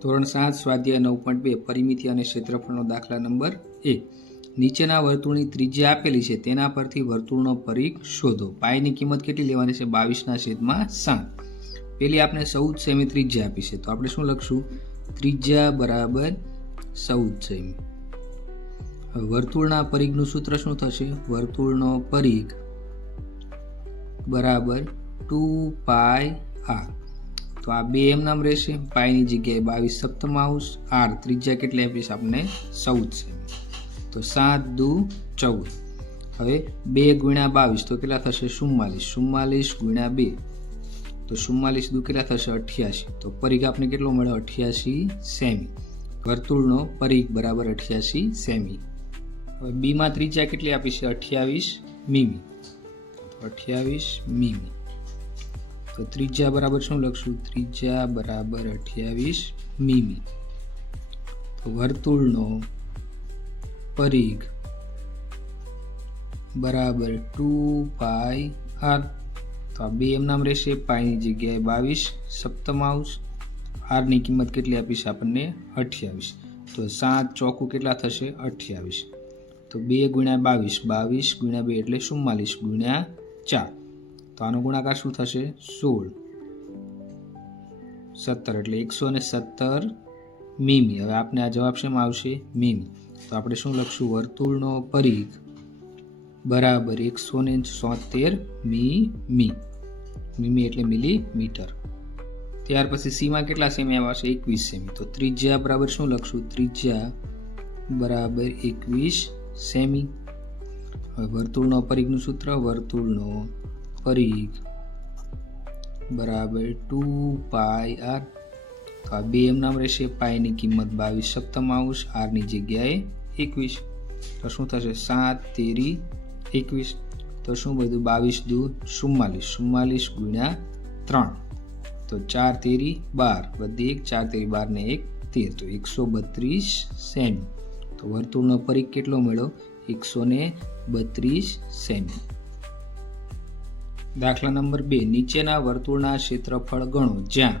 ધોરણ 7 સ્વાધ્યાય 9.2 પરિમિતિ અને ક્ષેત્રફળનો દાખલા નંબર 1. નીચેના વર્તુળની ત્રિજ્યા આપેલી છે, તેના પરથી વર્તુળનો પરિઘ શોધો. પાઈની કિંમત કેટલી લેવાની છે? 22/7. પેલી આપણે 14 સેમી ત્રિજ્યા આપી છે, તો આપણે શું લખશું? ત્રિજ્યા બરાબર 14 સેમી. હવે વર્તુળના પરિઘનું સૂત્ર શું થશે? વર્તુળનો પરિઘ બરાબર 2πr. તો આ બે એમ નામ રહેશે. પાઈની જગ્યાએ 22 સપ્તમાંશ, r ત્રિજ્યા કેટલી આપીશ આપણે? 14 સેમી. તો 7 દુ 14. હવે 2 ગુણ્યા 22 તો કેટલા થશે? 44. 44 ગુણ્યા 2 તો 44 દુ કેટલા થશે? 88. તો પરિઘ આપણે કેટલો મળ્યો? 88 સેમી. વર્તુળનો પરિઘ બરાબર 88 સેમી. હવે બી માં ત્રિજ્યા કેટલી આપી છે? 28 મીમી. 28 મીમી. તો ત્રિજ્યા બરાબર શું લખશું? ત્રિજ્યા બરાબર 28 મીમી. તો વર્તુળનો પરિઘ બરાબર 2πr. તો આ બે એમ નામ રહેશે. પાઈની જગ્યાએ 22 સપ્તમાંશ, r ની કિંમત કેટલી આપી છે આપણને? 28. તો 7 ચોકું કેટલા થશે? 28. તો 2 ગુણ્યા 22, 22 ગુણ્યા 2 એટલે 44 ગુણ્યા 4. તો આનો ગુણાકાર શું થશે? 16. 17 એટલે 117 મીમી. હવે આપણે આ જવાબ શેમાં આવશે? મીમી. તો આપણે શું લખશું? વર્તુળનો પરિઘ બરાબર 176 મીમી. મીમી એટલે મિલીમીટર. ત્યાર પછી સીમાં કેટલા સેમી આવશે? 21 સેમી. તો ત્રિજ્યા બરાબર શું લખશું? ત્રિજ્યા બરાબર 21 સેમી. હવે વર્તુળનો પરિઘનું સૂત્ર, વર્તુળનો પરિઘ બરાબર 2πr. તો આ બે એમ નામ રહેશે. પાઈની કિંમત 22 સપ્તમાંશ, r ની જગ્યાએ 21. તો શું થશે? 7 તેરી 21. તો શું બધું? 22 દુ 44. 44 ગુણ્યા 3 તો 4 તેરી 12 બધી 1, 4 તેરી 12 ને 1 13. તો 132 સેમી. તો વર્તુળનો પરિઘ કેટલો મળ્યો? 132 સેમી. દાખલા નંબર 2. નીચેના વર્તુળના ક્ષેત્રફળ ગણો, જ્યાં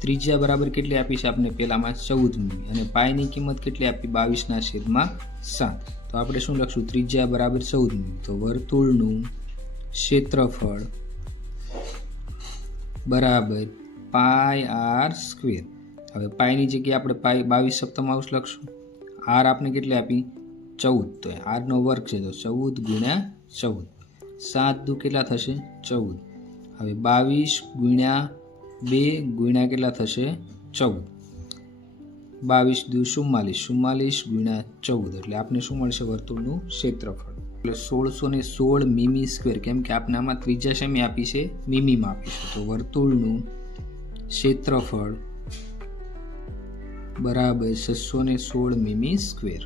ત્રિજ્યા બરાબર કેટલી આપી છે આપણે? પહેલામાં 14 મીમી અને પાઈની કિંમત કેટલી આપી? 22/7. તો આપણે શું લખશું? ત્રિજ્યા બરાબર 14 મીમી. તો વર્તુળનું ક્ષેત્રફળ બરાબર πr². હવે પાઈની જગ્યાએ આપણે પાઈ 22 સપ્તમાંશ લખશું. r આપણે કેટલી આપી? 14. તો r નો વર્ગ છે, તો 14 ગુણ્યા 14. 7 દુ કેટલા થશે? 14. હવે 22 ગુણ્યા 2 ગુણ્યા કેટલા થશે? 14. 22 દુ 44. 44 ગુણ્યા 14 એટલે આપણે શું મળશે? વર્તુળનું ક્ષેત્રફળ. એટલે 1616 મીમી સ્ક્વેર. કેમ કે આપણે આમાં ત્રિજ્યા શેમી આપી છે? મીમીમાં આપી છે. તો વર્તુળનું ક્ષેત્રફળ બરાબર 616 મીમી સ્ક્વેર.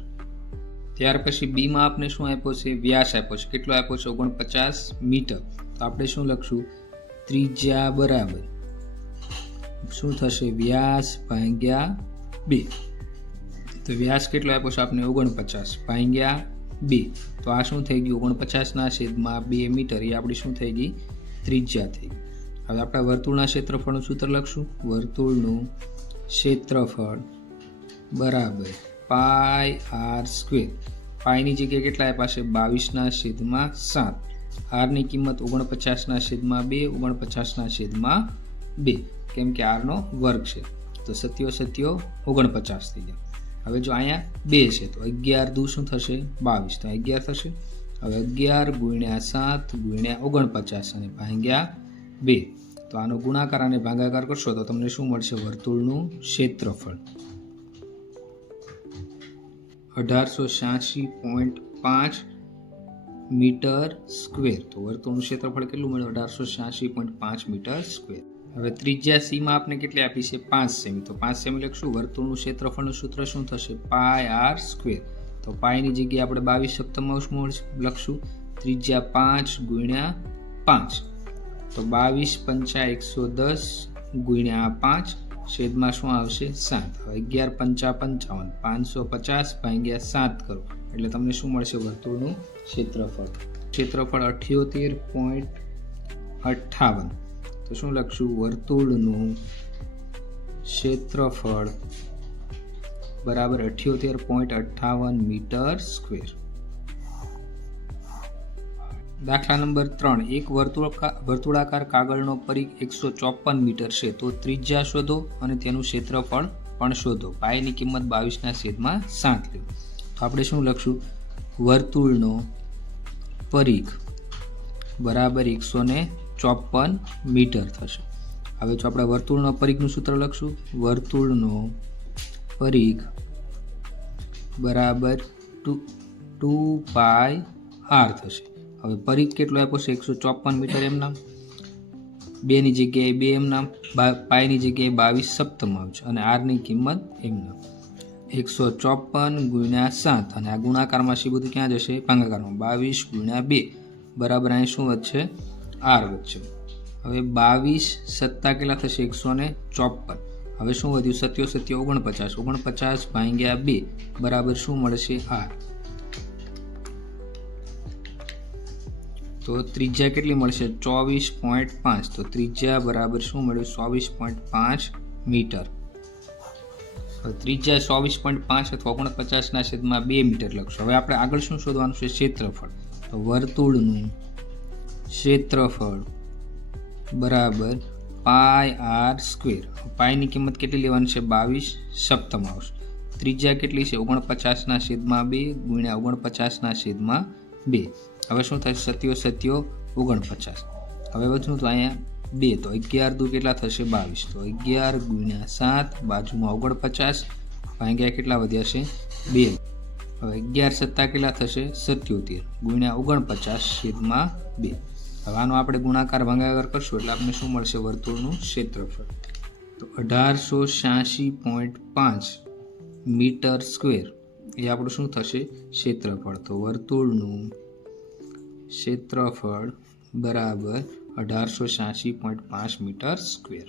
ત્યાર પછી બીમાં આપણે શું આપ્યો છે? વ્યાસ આપ્યો છે. કેટલો આપ્યો છે? 49 મીટર. તો આપણે શું લખશું? ત્રિજ્યા બરાબર શું થશે? વ્યાસ ભાગ્યા 2. તો વ્યાસ કેટલો આપ્યો છે આપણે? 49 ભાગ્યા 2. તો આ શું થઈ ગયું? 49/2 મીટર. એ આપણી શું થઈ ગઈ? ત્રિજ્યા થઈ ગઈ. હવે આપણે વર્તુળના ક્ષેત્રફળનું સૂત્ર લખશું. વર્તુળનું ક્ષેત્રફળ બરાબર πr². પાઈની જગ્યાએ કેટલા આપ્યા છે? 22/7. r ની કિંમત 49/2, 49/2 કેમ કે r નો વર્ગ છે. તો 7 49 થઈ ગયા. હવે જો અહીંયા 2 છે તો 11 દુ શું થશે? 22. તો 11 થશે. હવે 11 ગુણ્યા 7 ગુણ્યા 49 અને ભાગ્યા 2. તો આનો ગુણાકાર અને ભાગાકાર કરશો તો તમને શું મળશે? વર્તુળનું ક્ષેત્રફળ 1886.5 મીટર સ્ક્વેર. તો વર્તુળનું ક્ષેત્રફળ કેટલું મળ્યું? 1886.5 મીટર સ્ક્વેર. હવે ત્રિજ્યા સીમાં આપણે કેટલી આપી છે? 5 સેમી. તો 5 સેમી લખશું. વર્તુળનું ક્ષેત્રફળનું સૂત્ર શું થશે? πr². તો પાઈની જગ્યાએ આપણે 22 સપ્તમાંશ લખશું. ત્રિજ્યા 5 ગુણ્યા 5. તો 22 પંચા 110 ગુણ્યા 5 છેદમાં શું આવશે? 7. હવે 11 પંચા 55, 550 ભાગ્યા 7 કરો એટલે તમને શું મળશે? વર્તુળનું ક્ષેત્રફળ 78.58. તો શું લખશું? વર્તુળનું ક્ષેત્રફળ બરાબર 78.58 મીટર સ્ક્વેર. દાખલા નંબર 3, એક વર્તુળાકાર કાગળનો પરિઘ 154 મીટર છે, તો ત્રિજ્યા શોધો અને તેનું ક્ષેત્રફળ પણ શોધો. પાયની કિંમત 22/7 લો. તો આપણે શું લખશું? વર્તુળનો પરિઘ બરાબર 154 મીટર થશે. હવે જો આપણે વર્તુળનો પરિઘનું સૂત્ર લખશું, વર્તુળનો પરિઘ બરાબર 2πr થશે. હવે પરિઘ કેટલો આપ્યો છે? 154 મીટર એમ નામ, 2 ની જગ્યાએ 2 એમ નામ, પાયની જગ્યાએ 22 સપ્તમ આવશે અને આરની કિંમત એમ નામ 154 ગુણ્યા 7 અને આ ગુણાકારમાં છે બધું ક્યાં જશે? ભાગાકારમાં. 22 ગુણ્યા 2 બરાબર અહીં શું વધશે? r વધશે. હવે 22 સત્તા કેટલા થશે? 154. હવે શું વધ્યું? 7 49, 49 ભાગ્યા 2 બરાબર શું મળશે? r. તો ત્રિજ્યા કેટલી મળશે? 24.5. તો ત્રિજ્યા બરાબર શું મળ્યું? 24.5 મીટર. ત્રિજ્યા 24.5 અથવા 49/2 મીટર લખશું. હવે આપણે આગળ શું શોધવાનું છે? ક્ષેત્રફળ. તો વર્તુળનું ક્ષેત્રફળ બરાબર πr². પાયની કિંમત કેટલી લેવાની છે? 22 સપ્તમ આવશે. ત્રિજ્યા કેટલી છે? 49/2 ગુણ્યા 49/2. હવે શું થશે? 7 49. હવે વધુ તો અહીંયા 2, તો 11 દુ કેટલા થશે? 22. તો 11 ગુણ્યા 7 બાજુમાં 49 ભાગ્યા કેટલા વધ્યા છે? 2. હવે 11 સત્તા કેટલા થશે? 77 ગુણ્યા 49/2. હવે આનો આપણે ગુણાકાર ભાગાકાર કરશું એટલે આપણે શું મળશે? વર્તુળનું ક્ષેત્રફળ. તો 1886.5 મીટર સ્ક્વેર એ આપણું શું થશે? ક્ષેત્રફળ. તો વર્તુળનું ક્ષેત્રફળ બરાબર 1886.5 મીટર સ્ક્વેર.